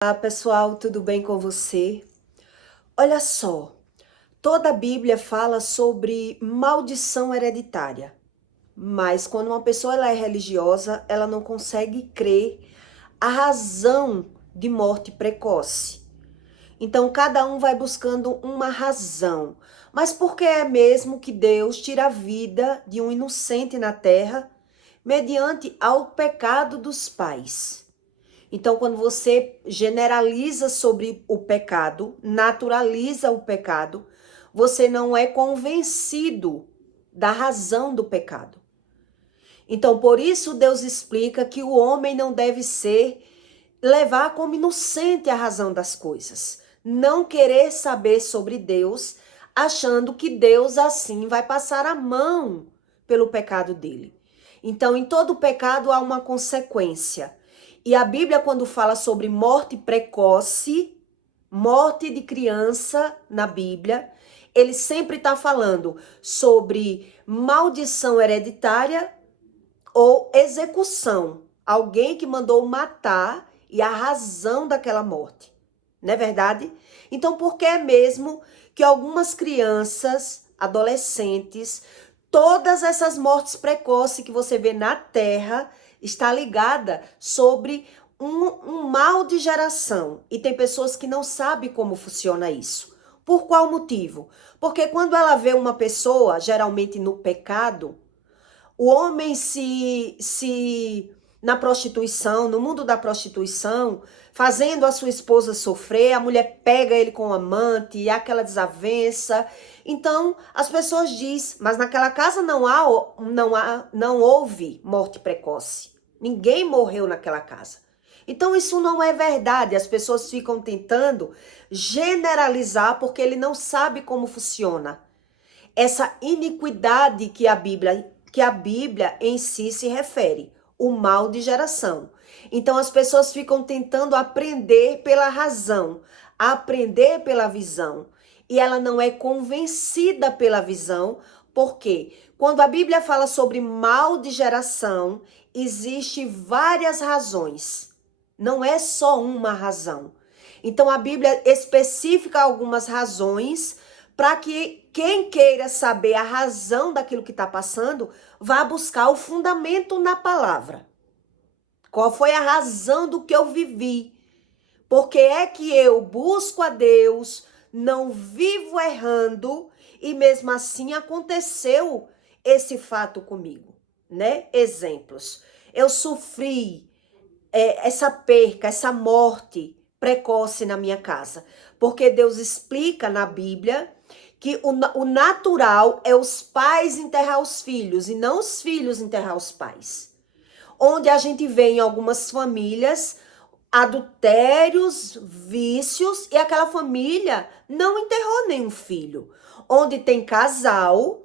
Olá, pessoal, tudo bem com você? Olha só, toda a Bíblia fala sobre maldição hereditária, mas quando uma pessoa ela é religiosa, ela não consegue crer a razão de morte precoce. Então, cada um vai buscando uma razão. Mas por que é mesmo que Deus tira a vida de um inocente na terra mediante ao pecado dos pais? Então, quando você generaliza sobre o pecado, naturaliza o pecado, você não é convencido da razão do pecado. Então, por isso Deus explica que o homem não deve levar como inocente a razão das coisas. Não querer saber sobre Deus, achando que Deus assim vai passar a mão pelo pecado dele. Então, em todo pecado há uma consequência. E a Bíblia, quando fala sobre morte precoce, morte de criança na Bíblia, ele sempre está falando sobre maldição hereditária ou execução. Alguém que mandou matar e a razão daquela morte. Não é verdade? Então, por que é mesmo que algumas crianças, adolescentes, todas essas mortes precoces que você vê na Terra está ligada sobre um mal de geração. E tem pessoas que não sabem como funciona isso. Por qual motivo? Porque quando ela vê uma pessoa, geralmente no pecado, o homem se na prostituição, no mundo da prostituição, fazendo a sua esposa sofrer, a mulher pega ele com o amante, e há aquela desavença. Então, as pessoas dizem, mas naquela casa não houve morte precoce. Ninguém morreu naquela casa. Então, isso não é verdade. As pessoas ficam tentando generalizar porque ele não sabe como funciona essa iniquidade que a Bíblia em si se refere, o mal de geração. Então as pessoas ficam tentando aprender pela razão, aprender pela visão, e ela não é convencida pela visão, porque quando a Bíblia fala sobre mal de geração, existe várias razões. Não é só uma razão. Então a Bíblia especifica algumas razões para que quem queira saber a razão daquilo que está passando, vá buscar o fundamento na palavra. Qual foi a razão do que eu vivi? Por que é que eu busco a Deus, não vivo errando e mesmo assim aconteceu esse fato comigo, né? Exemplos. Eu sofri essa perca, essa morte precoce na minha casa, porque Deus explica na Bíblia que o natural é os pais enterrar os filhos e não os filhos enterrar os pais. Onde a gente vê em algumas famílias adultérios, vícios e aquela família não enterrou nenhum filho. Onde tem casal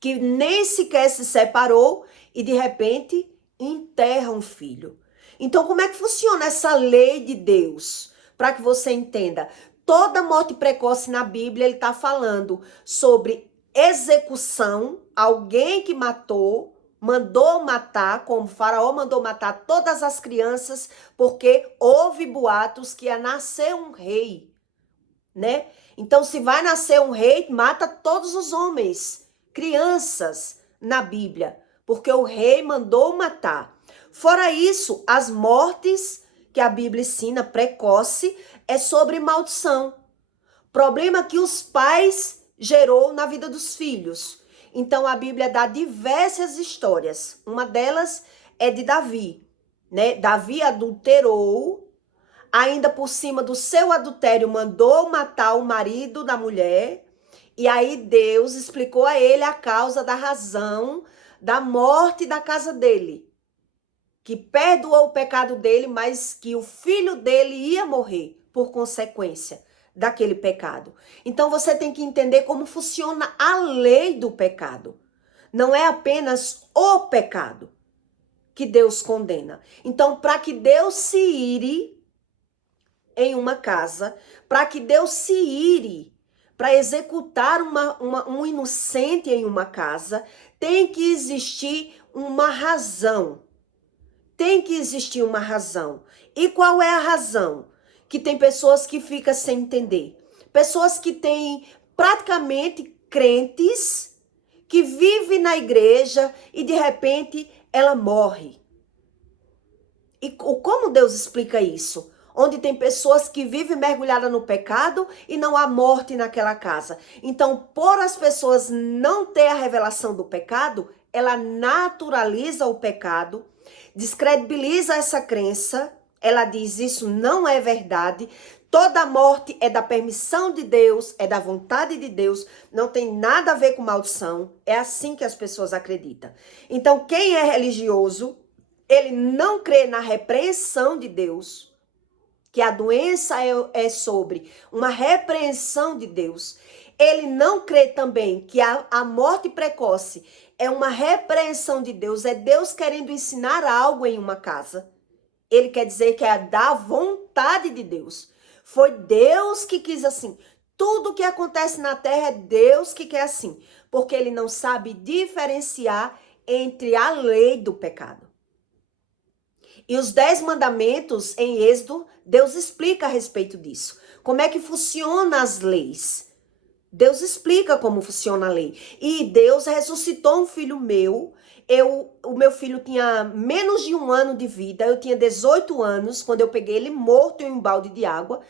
que nem sequer se separou e de repente enterra um filho. Então, como é que funciona essa lei de Deus? Para que você entenda, toda morte precoce na Bíblia, ele está falando sobre execução, alguém que matou, mandou matar, como o faraó mandou matar todas as crianças, porque houve boatos que ia nascer um rei, né? Então, se vai nascer um rei, mata todos os homens, crianças na Bíblia, porque o rei mandou matar. Fora isso, as mortes que a Bíblia ensina precoce é sobre maldição. Problema que os pais gerou na vida dos filhos. Então a Bíblia dá diversas histórias. Uma delas é de Davi, né? Davi adulterou, ainda por cima do seu adultério mandou matar o marido da mulher. E aí Deus explicou a ele a causa da razão da morte da casa dele, que perdoou o pecado dele, mas que o filho dele ia morrer por consequência daquele pecado. Então você tem que entender como funciona a lei do pecado. Não é apenas o pecado que Deus condena. Então, para que Deus se ire em uma casa, para que Deus se ire para executar um inocente em uma casa, tem que existir uma razão. tem que existir uma razão. E qual é a razão? Que tem pessoas que ficam sem entender. Pessoas que têm praticamente crentes que vivem na igreja e de repente ela morre. E como Deus explica isso? Onde tem pessoas que vivem mergulhadas no pecado e não há morte naquela casa. Então, por as pessoas não ter a revelação do pecado, ela naturaliza o pecado, descredibiliza essa crença, ela diz isso não é verdade, toda morte é da permissão de Deus, é da vontade de Deus, não tem nada a ver com maldição, é assim que as pessoas acreditam. Então, quem é religioso, ele não crê na repreensão de Deus, que a doença é sobre uma repreensão de Deus. Ele não crê também que a morte precoce é uma repreensão de Deus, é Deus querendo ensinar algo em uma casa. Ele quer dizer que é da vontade de Deus. Foi Deus que quis assim. Tudo que acontece na terra é Deus que quer assim. Porque ele não sabe diferenciar entre a lei do pecado. E os 10 mandamentos em Êxodo, Deus explica a respeito disso. Como é que funcionam as leis? Deus explica como funciona a lei. E Deus ressuscitou um filho meu. O meu filho tinha menos de 1 ano de vida. Eu tinha 18 anos quando eu peguei ele morto em um balde de água.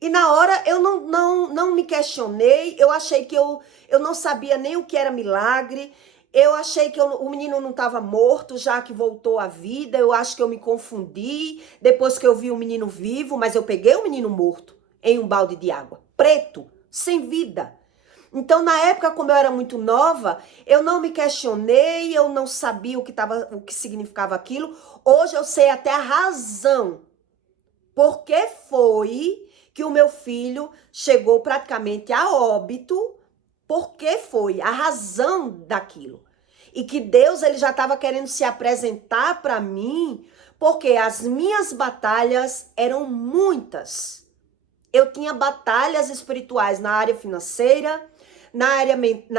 E na hora eu não me questionei. Eu achei que eu não sabia nem o que era milagre. Eu achei que o menino não estava morto, já que voltou à vida. Eu acho que eu me confundi depois que eu vi o menino vivo. Mas eu peguei o menino morto em um balde de água. Preto, sem vida. Então, na época, como eu era muito nova, eu não me questionei, eu não sabia o que significava aquilo. Hoje eu sei até a razão. Por que foi que o meu filho chegou praticamente a óbito? Por que foi a razão daquilo? E que Deus ele já estava querendo se apresentar para mim, porque as minhas batalhas eram muitas. Eu tinha batalhas espirituais na área financeira, na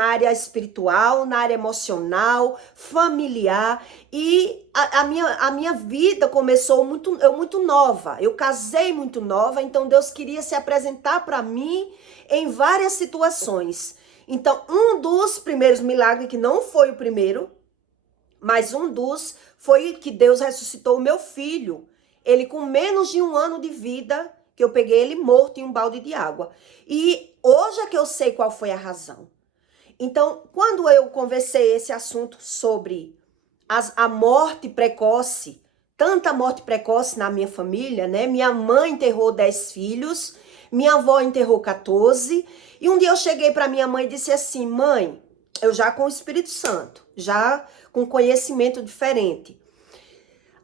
área espiritual, na área emocional, familiar. E a minha vida começou muito nova. Eu casei muito nova, então Deus queria se apresentar para mim em várias situações. Então, um dos primeiros milagres, que não foi o primeiro, mas um dos, foi que Deus ressuscitou o meu filho. Ele com menos de 1 ano de vida, que eu peguei ele morto em um balde de água. E hoje é que eu sei qual foi a razão. Então, quando eu conversei esse assunto sobre a morte precoce, tanta morte precoce na minha família, né? Minha mãe enterrou 10 filhos, minha avó enterrou 14. E um dia eu cheguei para minha mãe e disse assim: mãe, eu já com o Espírito Santo, já com conhecimento diferente.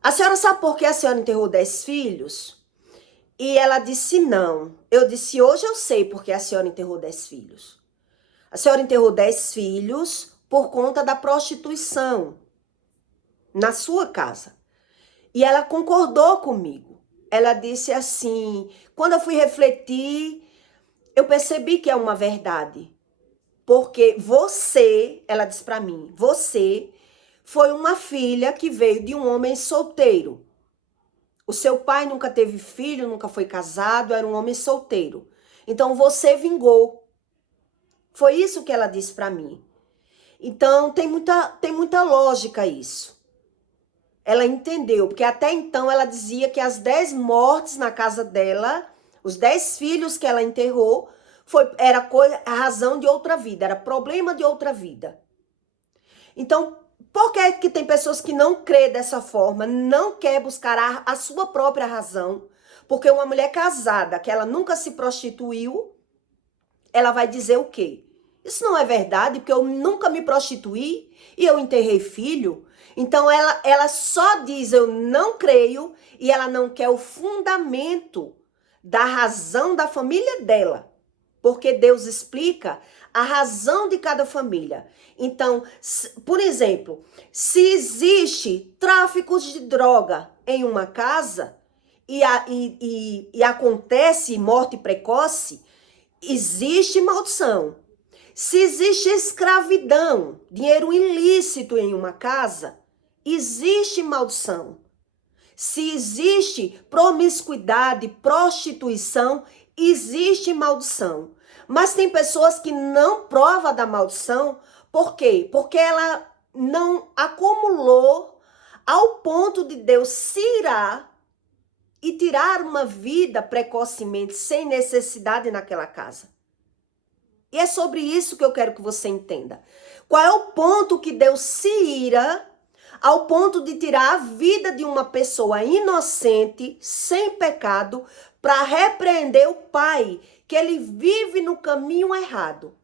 A senhora sabe por que a senhora enterrou 10 filhos? E ela disse não. Eu disse, hoje eu sei porque a senhora enterrou 10 filhos. A senhora enterrou 10 filhos por conta da prostituição na sua casa. E ela concordou comigo. Ela disse assim, quando eu fui refletir, eu percebi que é uma verdade. Porque você, ela disse para mim, você foi uma filha que veio de um homem solteiro. O seu pai nunca teve filho, nunca foi casado, era um homem solteiro. Então você vingou. Foi isso que ela disse para mim. Então tem muita lógica isso. Ela entendeu, porque até então ela dizia que as 10 mortes na casa dela, os 10 filhos que ela enterrou, era a razão de outra vida, era problema de outra vida. Então, por que tem pessoas que não crê dessa forma, não quer buscar a sua própria razão? Porque uma mulher casada, que ela nunca se prostituiu, ela vai dizer o quê? Isso não é verdade, porque eu nunca me prostituí e eu enterrei filho. Então ela só diz eu não creio e ela não quer o fundamento da razão da família dela. Porque Deus explica a razão de cada família. Então, por exemplo, se existe tráfico de droga em uma casa e acontece morte precoce, existe maldição. Se existe escravidão, dinheiro ilícito em uma casa, existe maldição. Se existe promiscuidade, prostituição, existe maldição. Mas tem pessoas que não provam da maldição. Por quê? Porque ela não acumulou ao ponto de Deus se irar e tirar uma vida precocemente, sem necessidade naquela casa. E é sobre isso que eu quero que você entenda. Qual é o ponto que Deus se ira ao ponto de tirar a vida de uma pessoa inocente, sem pecado, para repreender o pai, que ele vive no caminho errado.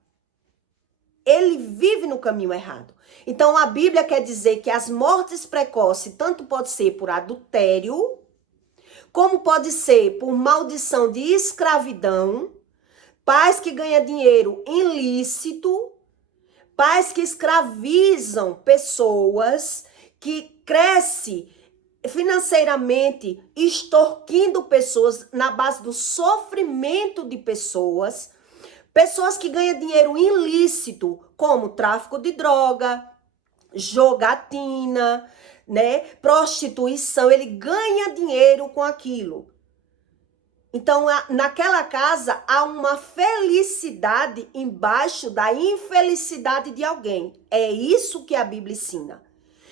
Ele vive no caminho errado. Então a Bíblia quer dizer que as mortes precoces tanto pode ser por adultério, como pode ser por maldição de escravidão, pais que ganham dinheiro ilícito, pais que escravizam pessoas, que crescem financeiramente extorquindo pessoas na base do sofrimento de pessoas, pessoas que ganham dinheiro ilícito, como tráfico de droga, jogatina, né, prostituição, ele ganha dinheiro com aquilo. Então, naquela casa há uma felicidade embaixo da infelicidade de alguém. É isso que a Bíblia ensina.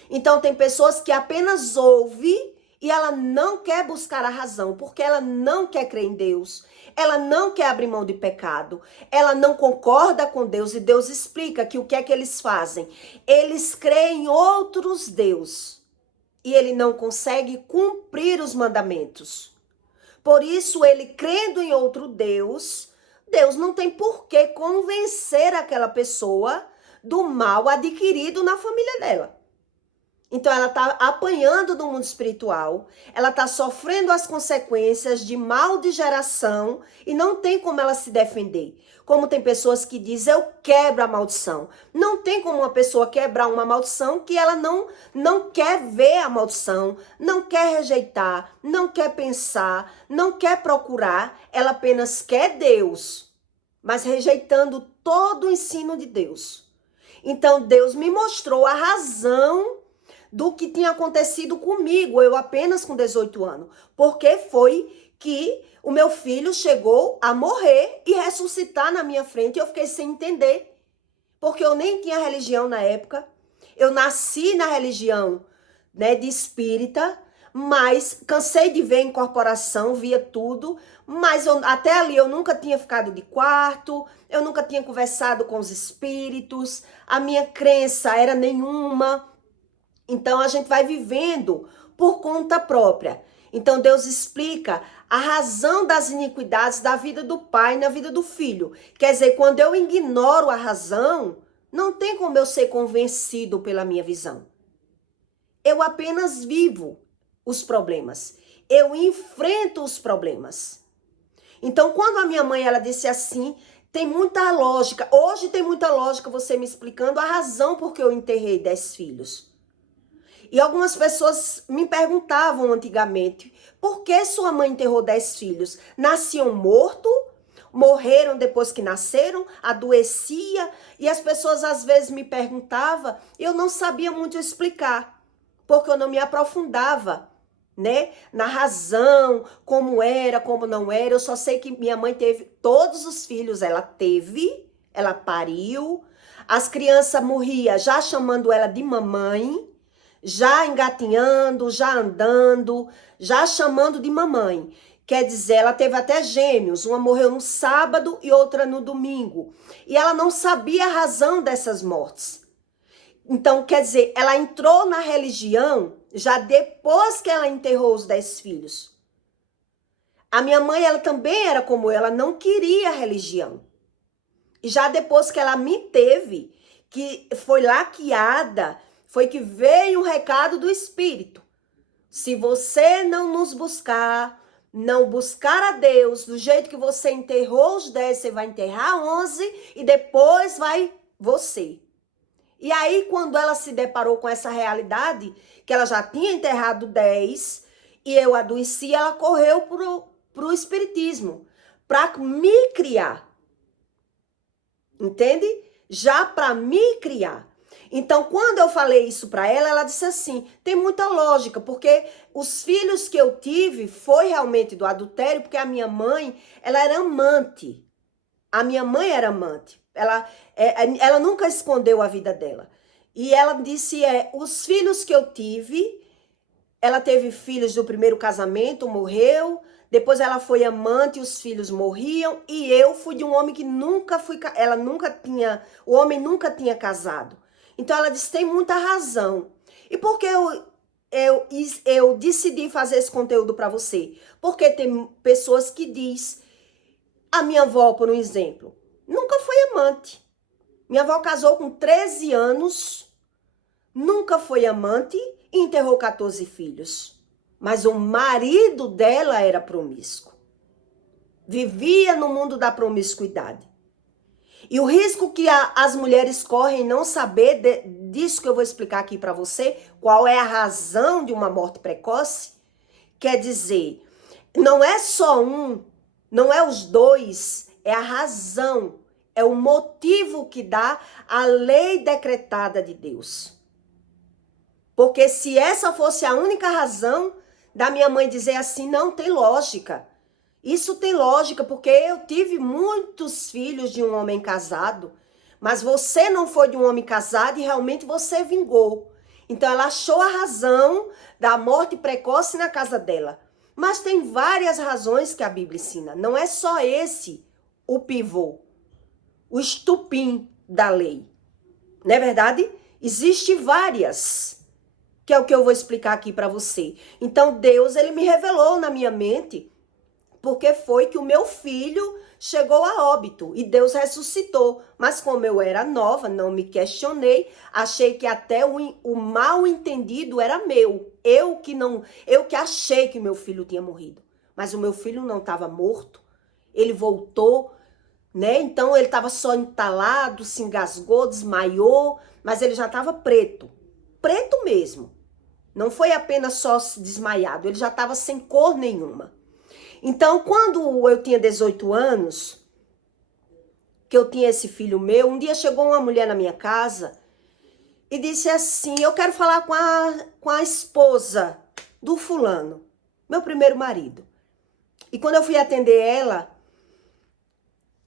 Então, tem pessoas que apenas ouvem e ela não quer buscar a razão, porque ela não quer crer em Deus. Ela não quer abrir mão de pecado. Ela não concorda com Deus. E Deus explica que o que é que eles fazem? Eles creem em outros deuses. E ele não consegue cumprir os mandamentos. Por isso, ele crendo em outro Deus, Deus não tem por que convencer aquela pessoa do mal adquirido na família dela. Então, ela está apanhando do mundo espiritual, ela está sofrendo as consequências de mal de geração e não tem como ela se defender. Como tem pessoas que dizem, eu quebro a maldição. Não tem como uma pessoa quebrar uma maldição que ela não quer ver a maldição, não quer rejeitar, não quer pensar, não quer procurar, ela apenas quer Deus, mas rejeitando todo o ensino de Deus. Então, Deus me mostrou a razão do que tinha acontecido comigo, eu apenas com 18 anos. Porque foi que o meu filho chegou a morrer e ressuscitar na minha frente e eu fiquei sem entender. Porque eu nem tinha religião na época. Eu nasci na religião, né, de espírita, mas cansei de ver incorporação, via tudo. Mas até ali eu nunca tinha ficado de quarto, eu nunca tinha conversado com os espíritos, a minha crença era nenhuma. Então, a gente vai vivendo por conta própria. Então, Deus explica a razão das iniquidades da vida do pai na vida do filho. Quer dizer, quando eu ignoro a razão, não tem como eu ser convencido pela minha visão. Eu apenas vivo os problemas. Eu enfrento os problemas. Então, quando a minha mãe, ela disse assim, tem muita lógica. Hoje tem muita lógica você me explicando a razão por que eu enterrei 10 filhos. E algumas pessoas me perguntavam antigamente, por que sua mãe enterrou 10 filhos? Nasciam mortos? Morreram depois que nasceram? Adoecia? E as pessoas às vezes me perguntavam, eu não sabia muito explicar, porque eu não me aprofundava, né? Na razão, como era, como não era. Eu só sei que minha mãe teve todos os filhos, ela pariu. As crianças morriam já chamando ela de mamãe, já engatinhando, já andando, já chamando de mamãe. Quer dizer, ela teve até gêmeos, uma morreu no sábado e outra no domingo. E ela não sabia a razão dessas mortes. Então, quer dizer, ela entrou na religião já depois que ela enterrou os 10 filhos. A minha mãe, ela também era como eu, ela não queria religião. E já depois que ela me teve, que foi laqueada, foi que veio um recado do Espírito. Se você não nos buscar, não buscar a Deus, do jeito que você enterrou os 10, você vai enterrar 11 e depois vai você. E aí, quando ela se deparou com essa realidade, que ela já tinha enterrado 10 e eu adoeci, ela correu pro Espiritismo, para me criar. Entende? Já para me criar. Então, quando eu falei isso para ela, ela disse assim, tem muita lógica, porque os filhos que eu tive foi realmente do adultério, porque a minha mãe, ela era amante. A minha mãe era amante. Ela nunca escondeu a vida dela. E ela disse, os filhos que eu tive, ela teve filhos do primeiro casamento, morreu, depois ela foi amante, os filhos morriam, e eu fui de um homem que nunca fui, o homem nunca tinha casado. Então ela disse, tem muita razão. E por que eu decidi fazer esse conteúdo para você? Porque tem pessoas que diz, a minha avó, por um exemplo, nunca foi amante. Minha avó casou com 13 anos, nunca foi amante e enterrou 14 filhos. Mas o marido dela era promíscuo. Vivia no mundo da promiscuidade. E o risco que as mulheres correm não saber disso que eu vou explicar aqui para você, qual é a razão de uma morte precoce, quer dizer, não é só um, não é os dois, é a razão, é o motivo que dá a lei decretada de Deus. Porque se essa fosse a única razão da minha mãe dizer assim, não tem lógica. Isso tem lógica, porque eu tive muitos filhos de um homem casado, mas você não foi de um homem casado e realmente você vingou. Então ela achou a razão da morte precoce na casa dela. Mas tem várias razões que a Bíblia ensina. Não é só esse o pivô, o estupim da lei. Não é verdade? Existem várias, que é o que eu vou explicar aqui para você. Então Deus, ele me revelou na minha mente, porque foi que o meu filho chegou a óbito e Deus ressuscitou. Mas como eu era nova, não me questionei, achei que até o mal entendido era meu. Eu que achei que meu filho tinha morrido. Mas o meu filho não estava morto, ele voltou, né? Então ele estava só entalado, se engasgou, desmaiou, mas ele já estava preto. Preto mesmo. Não foi apenas só desmaiado, ele já estava sem cor nenhuma. Então, quando eu tinha 18 anos, que eu tinha esse filho meu, um dia chegou uma mulher na minha casa e disse assim, eu quero falar com a esposa do fulano, meu primeiro marido. E quando eu fui atender ela,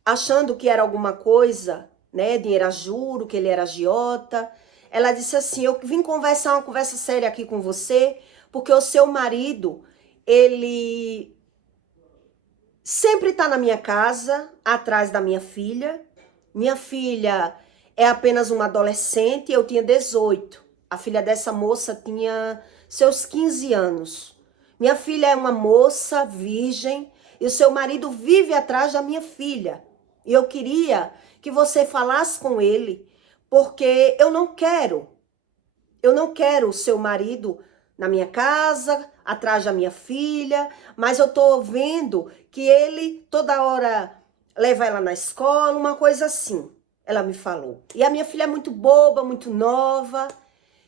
achando que era alguma coisa, né, dinheiro a juro, que ele era agiota, ela disse assim, eu vim conversar uma conversa séria aqui com você, porque o seu marido, ele sempre tá na minha casa, atrás da minha filha. Minha filha é apenas uma adolescente, eu tinha 18. A filha dessa moça tinha seus 15 anos. Minha filha é uma moça virgem e o seu marido vive atrás da minha filha. E eu queria que você falasse com ele, porque eu não quero o seu marido na minha casa, atrás da minha filha, mas eu tô vendo que ele toda hora leva ela na escola, uma coisa assim, ela me falou. E a minha filha é muito boba, muito nova,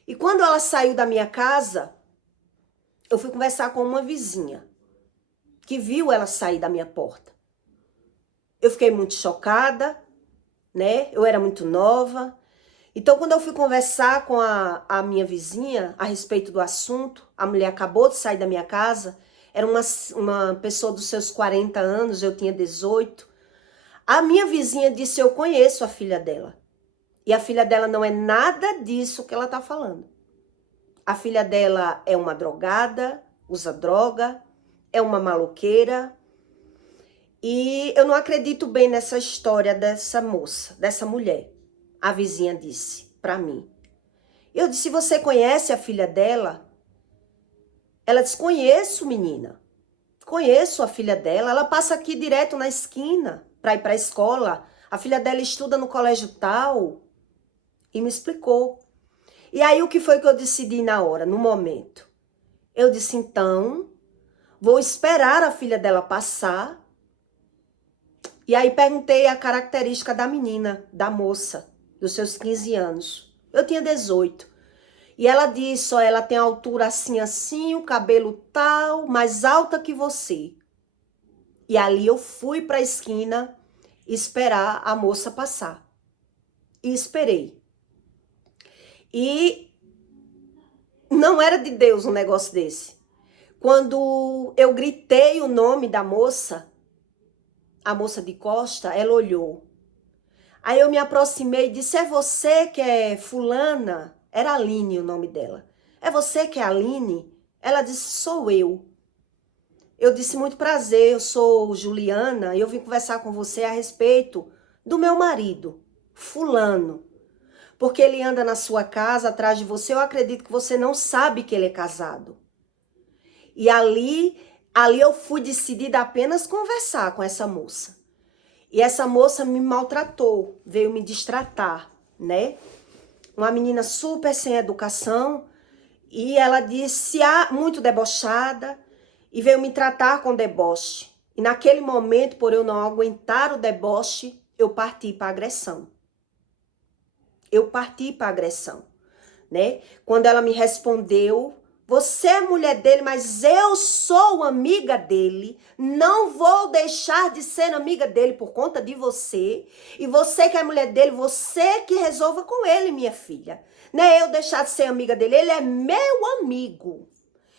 e quando ela saiu da minha casa, eu fui conversar com uma vizinha, que viu ela sair da minha porta. Eu fiquei muito chocada, né? Eu era muito nova. Então, quando eu fui conversar com a minha vizinha a respeito do assunto, a mulher acabou de sair da minha casa, era uma pessoa dos seus 40 anos, eu tinha 18. A minha vizinha disse, eu conheço a filha dela. E a filha dela não é nada disso que ela tá falando. A filha dela é uma drogada, usa droga, é uma maloqueira. E eu não acredito bem nessa história dessa moça, dessa mulher. A vizinha disse para mim. Eu disse, você conhece a filha dela? Ela disse, conheço, menina. Conheço a filha dela. Ela passa aqui direto na esquina para ir para a escola. A filha dela estuda no colégio tal. E me explicou. E aí o que foi que eu decidi na hora, no momento? Eu disse, então, vou esperar a filha dela passar. E aí perguntei a característica da menina, da moça, dos seus 15 anos. Eu tinha 18. E ela disse, ó, ela tem a altura assim, assim, o cabelo tal, mais alta que você. E ali eu fui para a esquina esperar a moça passar. E esperei. E não era de Deus um negócio desse. Quando eu gritei o nome da moça, a moça de costa, ela olhou. Aí eu me aproximei e disse, é você que é fulana? Era Aline o nome dela. É você que é Aline? Ela disse, sou eu. Eu disse, muito prazer, eu sou Juliana e eu vim conversar com você a respeito do meu marido, fulano. Porque ele anda na sua casa, atrás de você, eu acredito que você não sabe que ele é casado. E ali eu fui decidida a apenas conversar com essa moça. E essa moça me maltratou, veio me destratar, né? Uma menina super sem educação. E ela disse, muito debochada, e veio me tratar com deboche. E naquele momento, por eu não aguentar o deboche, eu parti para agressão. Eu parti para agressão, né? Quando ela me respondeu, você é mulher dele, mas eu sou amiga dele, não vou deixar de ser amiga dele por conta de você, e você que é mulher dele, você que resolva com ele, minha filha. Não é eu deixar de ser amiga dele, ele é meu amigo.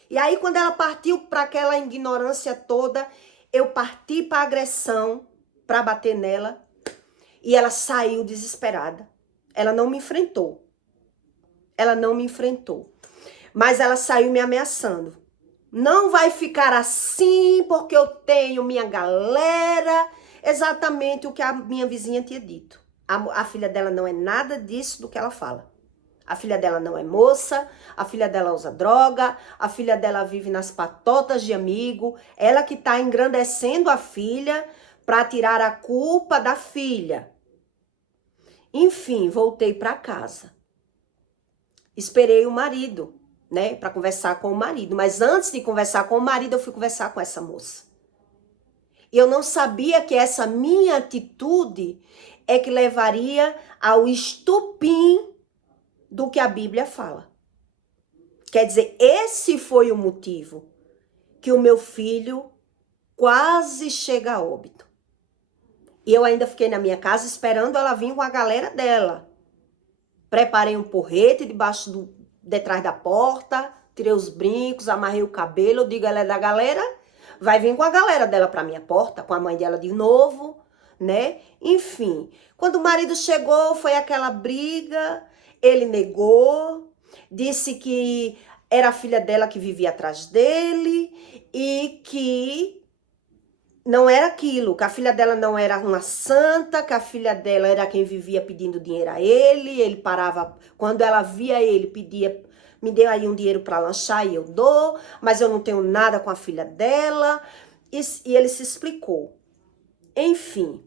E aí quando ela partiu para aquela ignorância toda, eu parti para agressão, para bater nela, e ela saiu desesperada. Ela não me enfrentou. Ela não me enfrentou. Mas ela saiu me ameaçando. Não vai ficar assim porque eu tenho minha galera. Exatamente o que a minha vizinha tinha dito. A filha dela não é nada disso do que ela fala. A filha dela não é moça, a filha dela usa droga, a filha dela vive nas patotas de amigo. Ela que tá engrandecendo a filha para tirar a culpa da filha. Enfim, voltei para casa. Esperei o marido, né, para conversar com o marido. Mas antes de conversar com o marido, eu fui conversar com essa moça. E eu não sabia que essa minha atitude é que levaria ao estupim do que a Bíblia fala. Quer dizer, esse foi o motivo que o meu filho quase chega a óbito. E eu ainda fiquei na minha casa esperando ela vir com a galera dela. Preparei um porrete detrás da porta, tirei os brincos, amarrei o cabelo, eu digo, ela é da galera, vai vir com a galera dela pra minha porta, com a mãe dela de novo, né? Enfim, quando o marido chegou, foi aquela briga, ele negou, disse que era a filha dela que vivia atrás dele e que não era aquilo, que a filha dela não era uma santa, que a filha dela era quem vivia pedindo dinheiro a ele parava, quando ela via ele, pedia, me dê aí um dinheiro para lanchar e eu dou, mas eu não tenho nada com a filha dela, e ele se explicou. Enfim,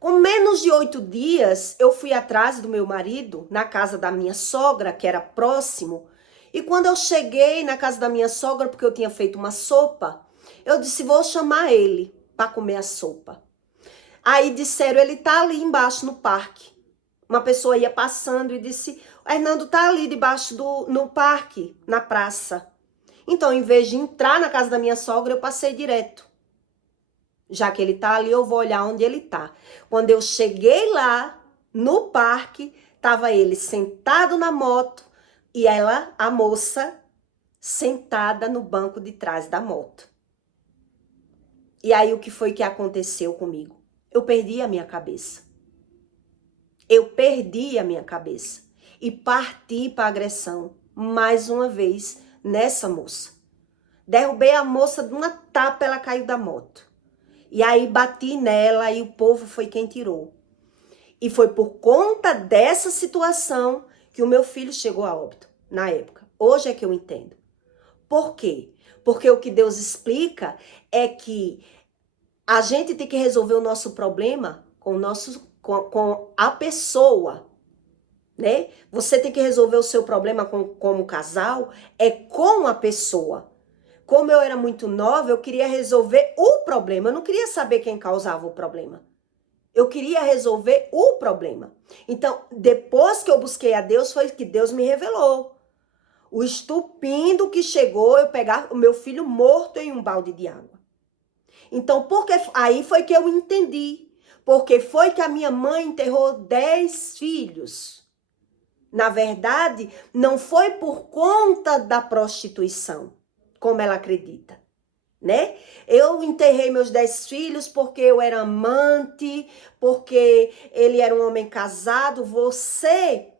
com menos de 8 dias, eu fui atrás do meu marido, na casa da minha sogra, que era próximo, e quando eu cheguei na casa da minha sogra, porque eu tinha feito uma sopa, eu disse, vou chamar ele para comer a sopa. Aí disseram, ele tá ali embaixo no parque. Uma pessoa ia passando e disse, o Hernando tá ali debaixo no parque, na praça. Então, em vez de entrar na casa da minha sogra, eu passei direto. Já que ele tá ali, eu vou olhar onde ele tá. Quando eu cheguei lá, no parque, tava ele sentado na moto e ela, a moça, sentada no banco de trás da moto. E aí o que foi que aconteceu comigo? Eu perdi a minha cabeça. Eu perdi a minha cabeça e parti para a agressão, mais uma vez, nessa moça. Derrubei a moça de uma tapa, ela caiu da moto. E aí bati nela e o povo foi quem tirou. E foi por conta dessa situação que o meu filho chegou a óbito, na época. Hoje é que eu entendo. Por quê? Porque o que Deus explica é que a gente tem que resolver o nosso problema com a pessoa, né? Você tem que resolver o seu problema como casal, é com a pessoa. Como eu era muito nova, eu queria resolver o problema. Eu não queria saber quem causava o problema. Eu queria resolver o problema. Então, depois que eu busquei a Deus, foi que Deus me revelou. O estupim do que chegou, eu pegar o meu filho morto em um balde de água. Então, aí foi que eu entendi. Porque foi que a minha mãe enterrou 10 filhos. Na verdade, não foi por conta da prostituição, como ela acredita, né? Eu enterrei meus 10 filhos porque eu era amante, porque ele era um homem casado. Você,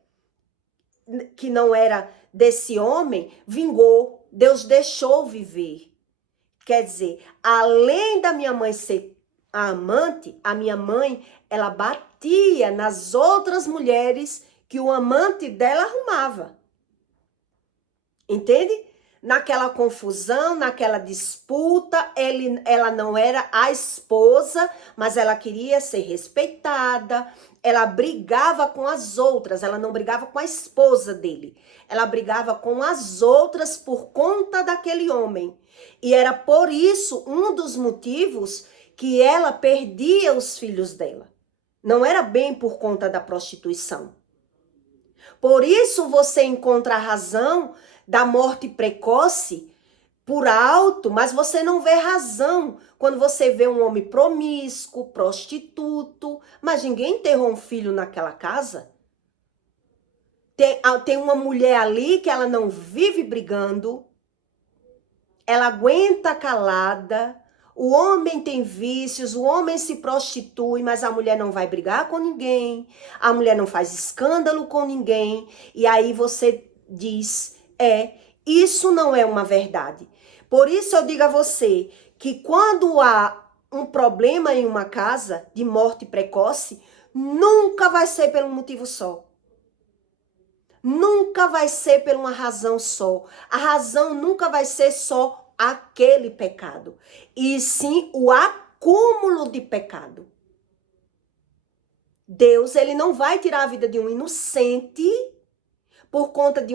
que não era desse homem, vingou. Deus deixou viver. Quer dizer, além da minha mãe ser a amante, a minha mãe, ela batia nas outras mulheres que o amante dela arrumava. Entende? Naquela confusão, naquela disputa, ela não era a esposa, mas ela queria ser respeitada. Ela brigava com as outras, ela não brigava com a esposa dele. Ela brigava com as outras por conta daquele homem. E era por isso um dos motivos que ela perdia os filhos dela. Não era bem por conta da prostituição. Por isso você encontra a razão da morte precoce por alto, mas você não vê razão quando você vê um homem promíscuo, prostituto. Mas ninguém enterrou um filho naquela casa. Tem uma mulher ali que ela não vive brigando, ela aguenta calada. O homem tem vícios, o homem se prostitui, mas a mulher não vai brigar com ninguém, a mulher não faz escândalo com ninguém. E aí você diz, isso não é uma verdade. Por isso eu digo a você que quando há um problema em uma casa de morte precoce, nunca vai ser por um motivo só. Nunca vai ser por uma razão só. A razão nunca vai ser só aquele pecado, e sim o acúmulo de pecado. Deus, ele não vai tirar a vida de um inocente por conta de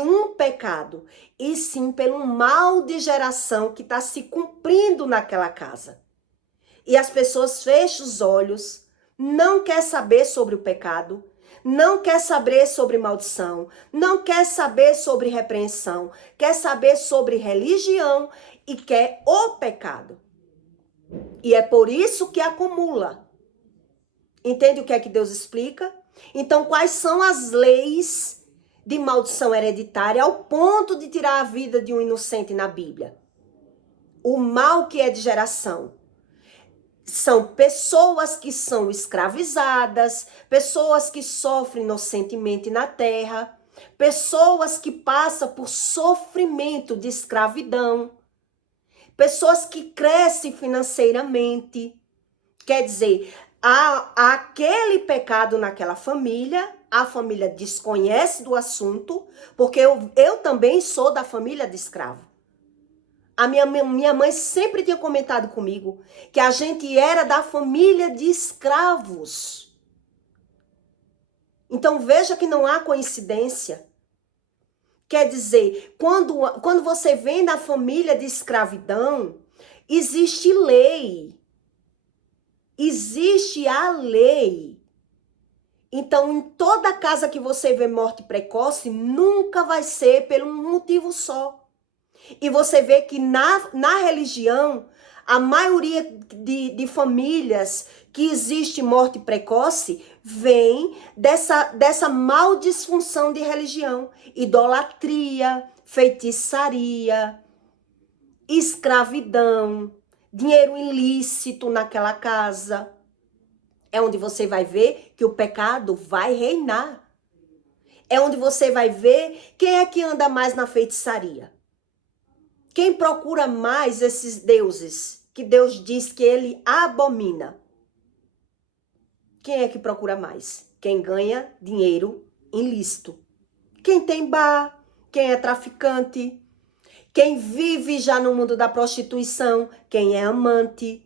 um pecado, e sim pelo mal de geração que está se cumprindo naquela casa. E as pessoas fecham os olhos, não quer saber sobre o pecado, não quer saber sobre maldição, não quer saber sobre repreensão, quer saber sobre religião e quer o pecado. E é por isso que acumula. Entende o que é que Deus explica? Então, quais são as leis de maldição hereditária ao ponto de tirar a vida de um inocente na Bíblia? O mal que é de geração. São pessoas que são escravizadas, pessoas que sofrem inocentemente na terra, pessoas que passam por sofrimento de escravidão, pessoas que crescem financeiramente. Quer dizer, há aquele pecado naquela família, a família desconhece do assunto, porque eu também sou da família de escravo. A minha mãe sempre tinha comentado comigo que a gente era da família de escravos. Então veja que não há coincidência. Quer dizer, quando você vem da família de escravidão, existe lei. Existe a lei. Então, em toda casa que você vê morte precoce, nunca vai ser por um motivo só. E você vê que na religião, a maioria de famílias que existe morte precoce vem dessa mal disfunção de religião. Idolatria, feitiçaria, escravidão, dinheiro ilícito naquela casa. É onde você vai ver que o pecado vai reinar. É onde você vai ver quem é que anda mais na feitiçaria. Quem procura mais esses deuses que Deus diz que ele abomina? Quem é que procura mais? Quem ganha dinheiro ilícito. Quem tem bar, quem é traficante, quem vive já no mundo da prostituição, quem é amante.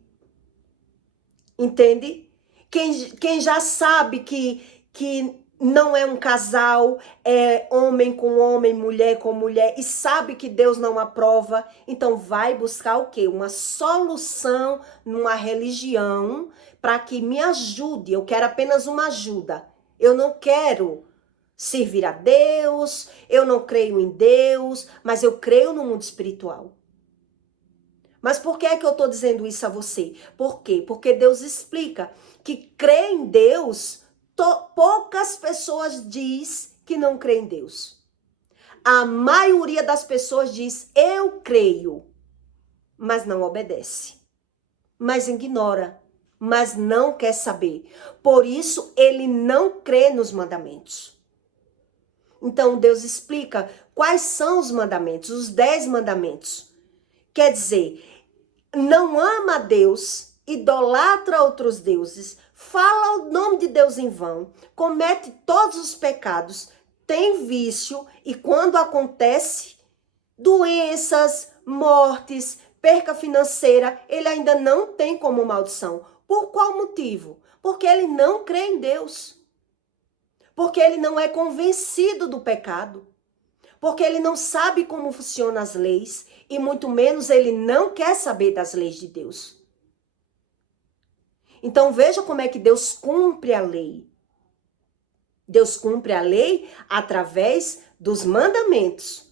Entende? Quem já sabe que não é um casal, é homem com homem, mulher com mulher, e sabe que Deus não aprova, então vai buscar o quê? Uma solução numa religião para que me ajude. Eu quero apenas uma ajuda. Eu não quero servir a Deus, eu não creio em Deus, mas eu creio no mundo espiritual. Mas por que é que eu estou dizendo isso a você? Por quê? Porque Deus explica que crer em Deus, poucas pessoas diz que não crê em Deus. A maioria das pessoas diz, eu creio, mas não obedece, mas ignora, mas não quer saber. Por isso, ele não crê nos mandamentos. Então, Deus explica quais são os mandamentos, os 10 mandamentos. Quer dizer, não ama a Deus, idolatra outros deuses, fala o nome de Deus em vão, comete todos os pecados, tem vício e quando acontece doenças, mortes, perca financeira, ele ainda não tem como maldição. Por qual motivo? Porque ele não crê em Deus. Porque ele não é convencido do pecado. Porque ele não sabe como funcionam as leis e muito menos ele não quer saber das leis de Deus. Então veja como é que Deus cumpre a lei. Deus cumpre a lei através dos mandamentos,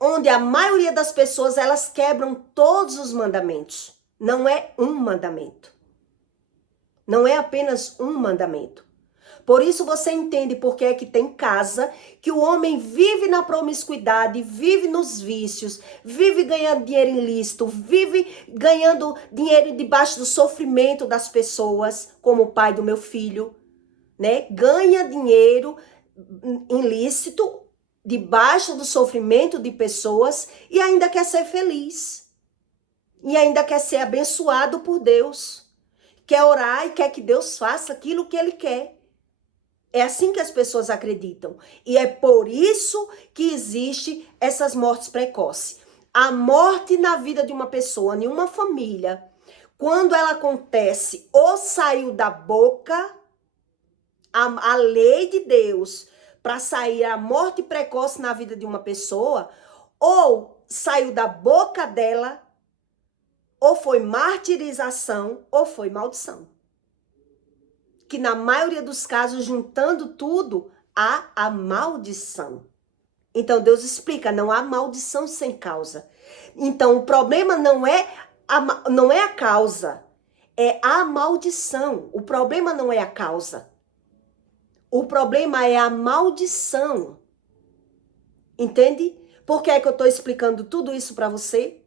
onde a maioria das pessoas elas quebram todos os mandamentos. Não é um mandamento. Não é apenas um mandamento. Por isso você entende por que é que tem casa, que o homem vive na promiscuidade, vive nos vícios, vive ganhando dinheiro ilícito, vive ganhando dinheiro debaixo do sofrimento das pessoas, como o pai do meu filho, né? Ganha dinheiro ilícito debaixo do sofrimento de pessoas e ainda quer ser feliz. E ainda quer ser abençoado por Deus. Quer orar e quer que Deus faça aquilo que ele quer. É assim que as pessoas acreditam. E é por isso que existe essas mortes precoces. A morte na vida de uma pessoa, em uma família, quando ela acontece ou saiu da boca, a lei de Deus, para sair a morte precoce na vida de uma pessoa, ou saiu da boca dela, ou foi martirização, ou foi maldição. Que na maioria dos casos, juntando tudo, há a maldição. Então Deus explica, não há maldição sem causa. Então o problema não é a causa, é a maldição. O problema não é a causa. O problema é a maldição. Entende? Por que é que eu estou explicando tudo isso para você?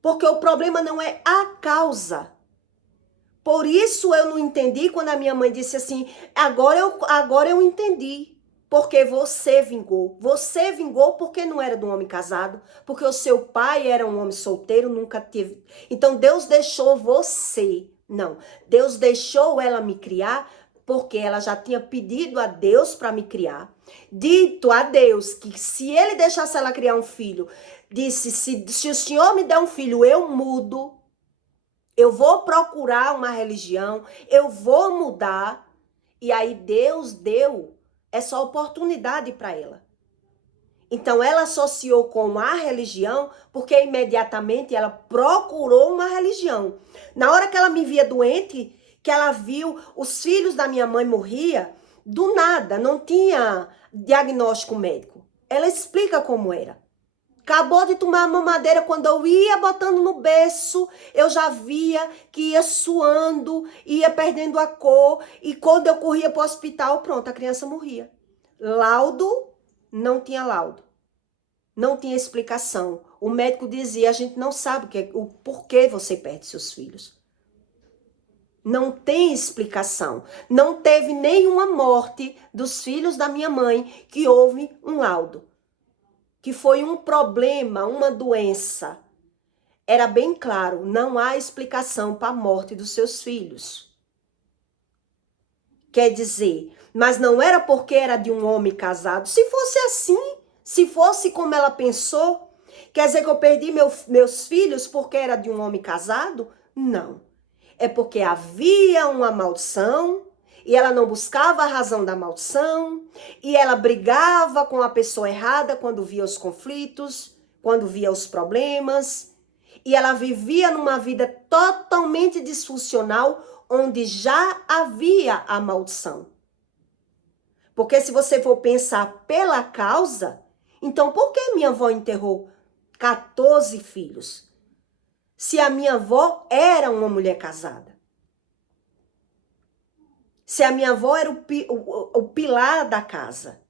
Porque o problema não é a causa. Por isso eu não entendi quando a minha mãe disse assim, agora eu entendi. Porque você vingou. Você vingou porque não era de um homem casado. Porque o seu pai era um homem solteiro, nunca teve. Então Deus deixou você. Não, Deus deixou ela me criar porque ela já tinha pedido a Deus para me criar. Dito a Deus que se ele deixasse ela criar um filho, disse, se o Senhor me der um filho, eu mudo. Eu vou procurar uma religião, eu vou mudar. E aí Deus deu essa oportunidade para ela. Então ela associou com a religião, porque imediatamente ela procurou uma religião. Na hora que ela me via doente, que ela viu os filhos da minha mãe morria, do nada, não tinha diagnóstico médico. Ela explica como era. Acabou de tomar a mamadeira, quando eu ia botando no berço, eu já via que ia suando, ia perdendo a cor, e quando eu corria para o hospital, pronto, a criança morria. Laudo, não tinha laudo. Não tinha explicação. O médico dizia, a gente não sabe o porquê você perde seus filhos. Não tem explicação. Não teve nenhuma morte dos filhos da minha mãe que houve um laudo. Que foi um problema, uma doença. Era bem claro, não há explicação para a morte dos seus filhos. Quer dizer, mas não era porque era de um homem casado. Se fosse assim, se fosse como ela pensou, quer dizer que eu perdi meus filhos porque era de um homem casado? Não. É porque havia uma maldição. E ela não buscava a razão da maldição, e ela brigava com a pessoa errada quando via os conflitos, quando via os problemas, e ela vivia numa vida totalmente disfuncional, onde já havia a maldição. Porque se você for pensar pela causa, então por que minha avó enterrou 14 filhos? Se a minha avó era uma mulher casada. Se a minha avó era o pilar da casa.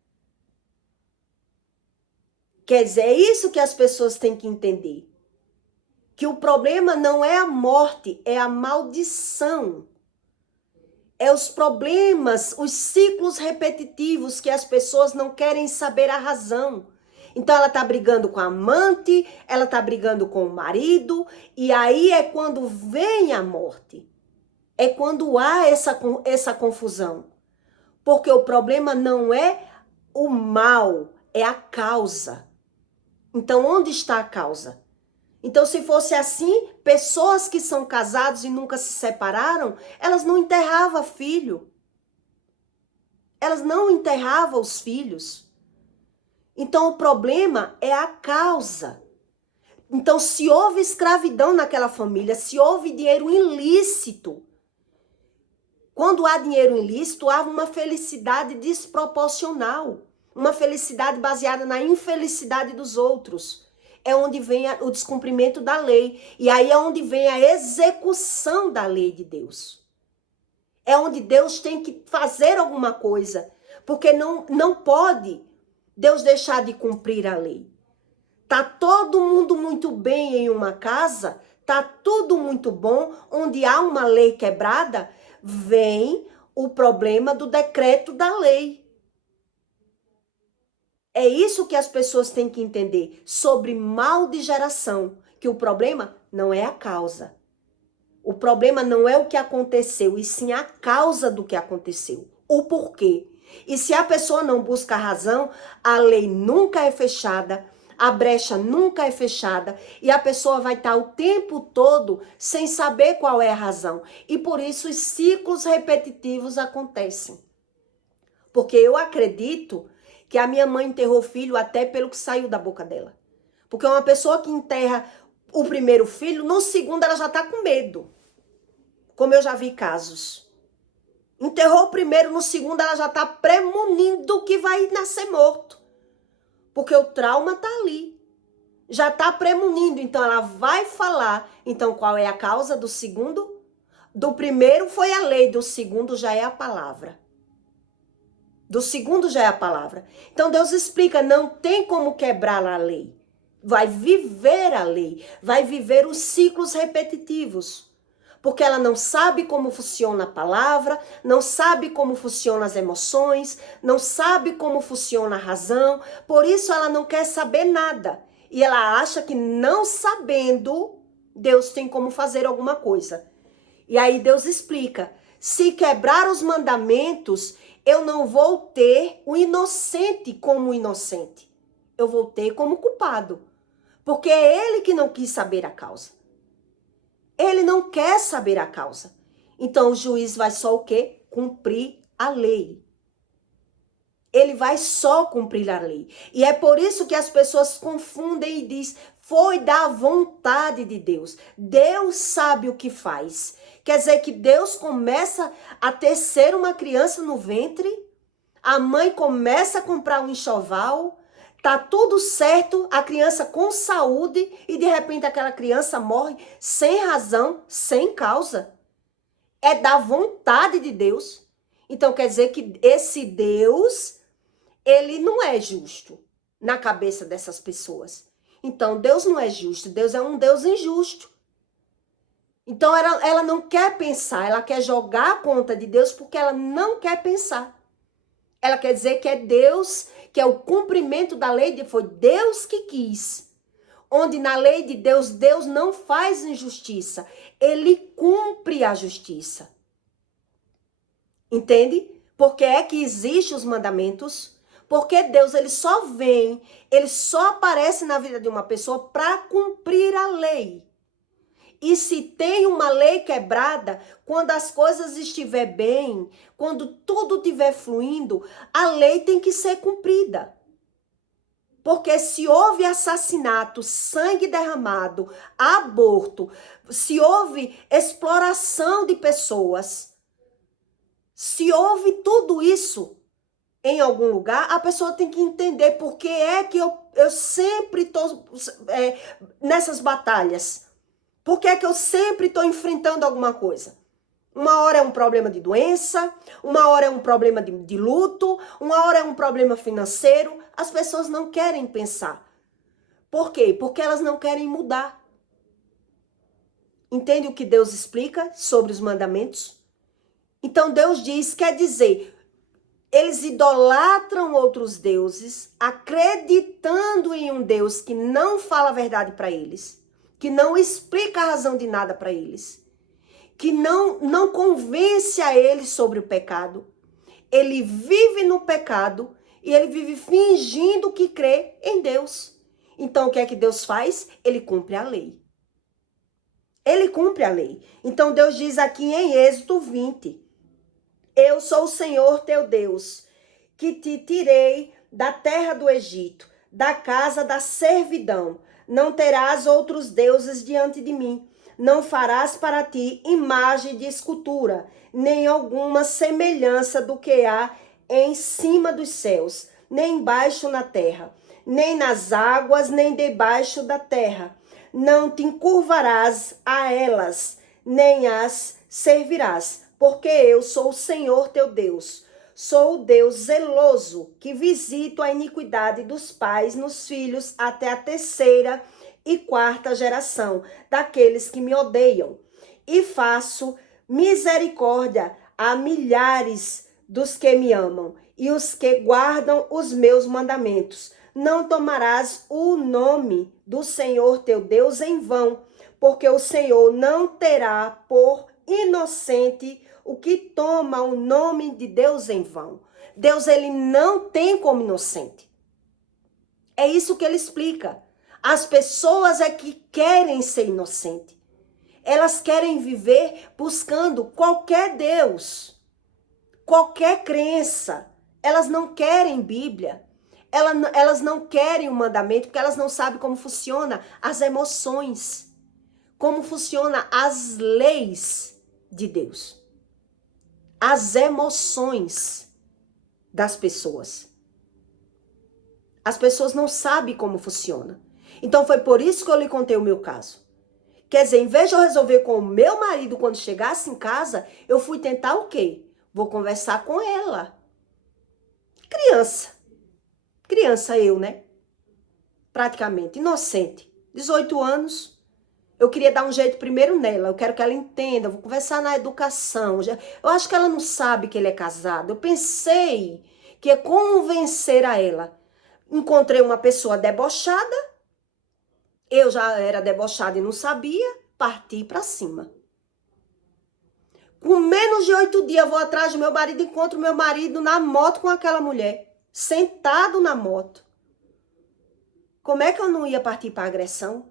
Quer dizer, é isso que as pessoas têm que entender. Que o problema não é a morte, é a maldição. É os problemas, os ciclos repetitivos que as pessoas não querem saber a razão. Então ela tá brigando com a amante, ela tá brigando com o marido, e aí é quando vem a morte. É quando há essa confusão. Porque o problema não é o mal, é a causa. Então onde está a causa? Então, se fosse assim, pessoas que são casados e nunca se separaram, elas não enterravam filho. Elas não enterravam os filhos. Então, o problema é a causa. Então, se houve escravidão naquela família, se houve dinheiro ilícito, quando há dinheiro ilícito, há uma felicidade desproporcional. Uma felicidade baseada na infelicidade dos outros. É onde vem o descumprimento da lei. E aí é onde vem a execução da lei de Deus. É onde Deus tem que fazer alguma coisa. Porque não pode Deus deixar de cumprir a lei. Tá todo mundo muito bem em uma casa, tá tudo muito bom, onde há uma lei quebrada, vem o problema do decreto da lei. É isso que as pessoas têm que entender sobre mal de geração, que o problema não é a causa. O problema não é o que aconteceu, e sim a causa do que aconteceu, o porquê. E se a pessoa não busca a razão, a lei nunca é fechada, a brecha nunca é fechada, e a pessoa vai estar o tempo todo sem saber qual é a razão. E por isso os ciclos repetitivos acontecem. Porque eu acredito que a minha mãe enterrou o filho até pelo que saiu da boca dela. Porque uma pessoa que enterra o primeiro filho, no segundo ela já tá com medo. Como eu já vi casos. Enterrou o primeiro, no segundo ela já tá premonindo que vai nascer morto. Porque o trauma tá ali. Já tá premonindo, então ela vai falar. Então qual é a causa do segundo? Do primeiro foi a lei, do segundo já é a palavra. Do segundo já é a palavra. Então Deus explica, não tem como quebrar a lei. Vai viver a lei, vai viver os ciclos repetitivos. Porque ela não sabe como funciona a palavra, não sabe como funcionam as emoções, não sabe como funciona a razão, por isso ela não quer saber nada. E ela acha que não sabendo, Deus tem como fazer alguma coisa. E aí Deus explica, se quebrar os mandamentos, eu não vou ter o inocente como inocente. Eu vou ter como culpado. Porque é ele que não quis saber a causa. Ele não quer saber a causa. Então o juiz vai só o quê? Cumprir a lei. Ele vai só cumprir a lei. E é por isso que as pessoas confundem e dizem, foi da vontade de Deus. Deus sabe o que faz. Quer dizer que Deus começa a tecer uma criança no ventre, a mãe começa a comprar um enxoval, tá tudo certo, a criança com saúde e de repente aquela criança morre sem razão, sem causa. É da vontade de Deus. Então quer dizer que esse Deus, ele não é justo na cabeça dessas pessoas. Então Deus não é justo, Deus é um Deus injusto. Então ela não quer pensar, ela quer jogar a conta de Deus porque ela não quer pensar. Ela quer dizer que é Deus, que é o cumprimento da lei, foi Deus que quis. Onde na lei de Deus, Deus não faz injustiça, ele cumpre a justiça. Entende? Porque é que existem os mandamentos, porque Deus ele só vem, ele só aparece na vida de uma pessoa para cumprir a lei. E se tem uma lei quebrada, quando as coisas estiver bem, quando tudo estiver fluindo, a lei tem que ser cumprida. Porque se houve assassinato, sangue derramado, aborto, se houve exploração de pessoas, se houve tudo isso em algum lugar, a pessoa tem que entender por que é que eu sempre estou nessas batalhas. Por que é que eu sempre estou enfrentando alguma coisa? Uma hora é um problema de doença, uma hora é um problema de luto, uma hora é um problema financeiro. As pessoas não querem pensar. Por quê? Porque elas não querem mudar. Entende o que Deus explica sobre os mandamentos? Então Deus diz, quer dizer, eles idolatram outros deuses, acreditando em um Deus que não fala a verdade para eles, que não explica a razão de nada para eles, que não convence a eles sobre o pecado. Ele vive no pecado e ele vive fingindo que crê em Deus. Então o que é que Deus faz? Ele cumpre a lei. Ele cumpre a lei. Então Deus diz aqui em Êxodo 20, eu sou o Senhor teu Deus, que te tirei da terra do Egito, da casa da servidão. Não terás outros deuses diante de mim. Não farás para ti imagem de escultura, nem alguma semelhança do que há em cima dos céus, nem embaixo na terra, nem nas águas, nem debaixo da terra. Não te encurvarás a elas, nem as servirás, porque eu sou o Senhor teu Deus. Sou o Deus zeloso, que visito a iniquidade dos pais nos filhos até a terceira e quarta geração daqueles que me odeiam. E faço misericórdia a milhares dos que me amam e os que guardam os meus mandamentos. Não tomarás o nome do Senhor teu Deus em vão, porque o Senhor não terá por inocente o que toma o nome de Deus em vão. Deus, ele não tem como inocente. É isso que ele explica. As pessoas é que querem ser inocentes. Elas querem viver buscando qualquer Deus, qualquer crença. Elas não querem Bíblia. Elas não querem o mandamento porque elas não sabem como funciona as emoções, como funciona as leis de Deus, as emoções das pessoas. As pessoas não sabem como funciona. Então foi por isso que eu lhe contei o meu caso. Quer dizer, em vez de eu resolver com o meu marido quando chegasse em casa, eu fui tentar o quê? Vou conversar com ela. Criança eu, né? Praticamente, inocente. 18 anos. Eu queria dar um jeito primeiro nela. Eu quero que ela entenda. Vou conversar na educação. Eu acho que ela não sabe que ele é casado. Eu pensei que ia convencer a ela. Encontrei uma pessoa debochada. Eu já era debochada e não sabia. Parti pra cima. Com menos de 8 dias, eu vou atrás do meu marido e encontro meu marido na moto com aquela mulher. Sentado na moto. Como é que eu não ia partir para agressão?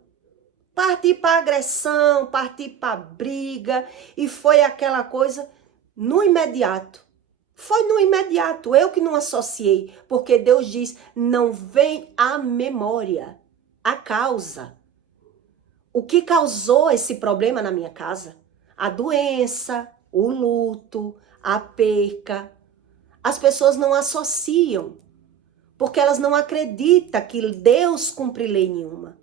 Partir para agressão, partir para briga, e foi aquela coisa no imediato. Foi no imediato, eu que não associei, porque Deus diz, não vem à memória a causa. O que causou esse problema na minha casa? A doença, o luto, a perca. As pessoas não associam, porque elas não acreditam que Deus cumpre lei nenhuma.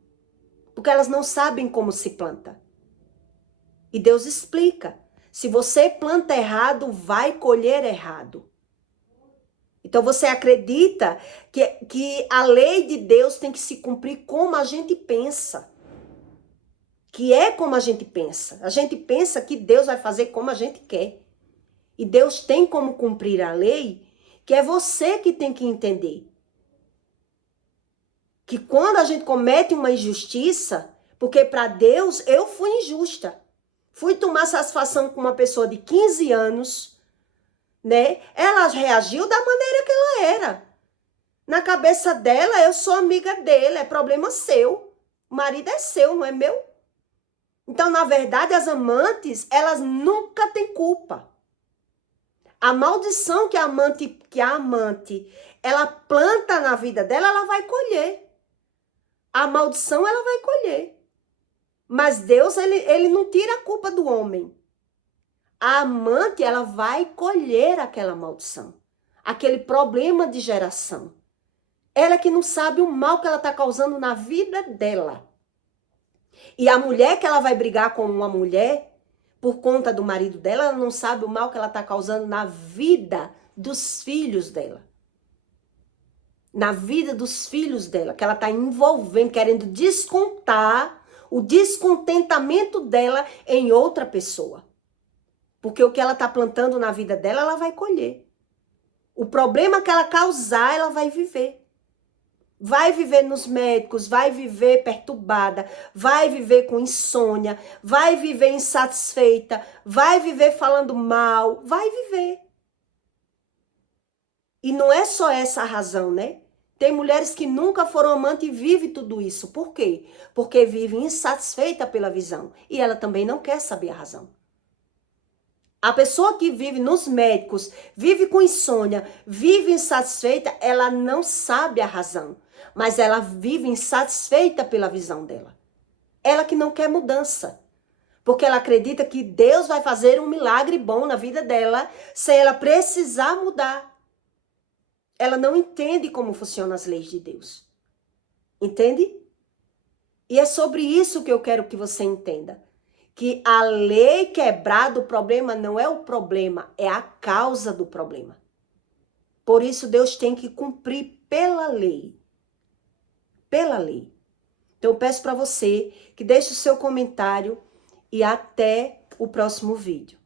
Porque elas não sabem como se planta. E Deus explica, se você planta errado, vai colher errado. Então você acredita que a lei de Deus tem que se cumprir como a gente pensa. Que é como a gente pensa. A gente pensa que Deus vai fazer como a gente quer. E Deus tem como cumprir a lei, que é você que tem que entender. Que quando a gente comete uma injustiça, porque para Deus eu fui injusta. Fui tomar satisfação com uma pessoa de 15 anos, né? Ela reagiu da maneira que ela era. Na cabeça dela, eu sou amiga dele, é problema seu. O marido é seu, não é meu. Então, na verdade, as amantes, elas nunca têm culpa. A maldição que a amante, ela planta na vida dela, ela vai colher. A maldição, ela vai colher. Mas Deus, ele não tira a culpa do homem. A amante, ela vai colher aquela maldição. Aquele problema de geração. Ela que não sabe o mal que ela está causando na vida dela. E a mulher que ela vai brigar com uma mulher, por conta do marido dela, ela não sabe o mal que ela está causando na vida dos filhos dela. na vida dos filhos dela, que ela está envolvendo, querendo descontar o descontentamento dela em outra pessoa. Porque o que ela está plantando na vida dela, ela vai colher. O problema que ela causar, ela vai viver. Vai viver nos médicos, vai viver perturbada, vai viver com insônia, vai viver insatisfeita, vai viver falando mal, vai viver. E não é só essa a razão, né? Tem mulheres que nunca foram amantes e vivem tudo isso. Por quê? Porque vivem insatisfeita pela visão. E ela também não quer saber a razão. A pessoa que vive nos médicos, vive com insônia, vive insatisfeita, ela não sabe a razão. Mas ela vive insatisfeita pela visão dela. Ela que não quer mudança. Porque ela acredita que Deus vai fazer um milagre bom na vida dela sem ela precisar mudar. Ela não entende como funcionam as leis de Deus. Entende? E é sobre isso que eu quero que você entenda. Que a lei quebrada, o problema não é o problema, é a causa do problema. Por isso Deus tem que cumprir pela lei. Pela lei. Então eu peço para você que deixe o seu comentário e até o próximo vídeo.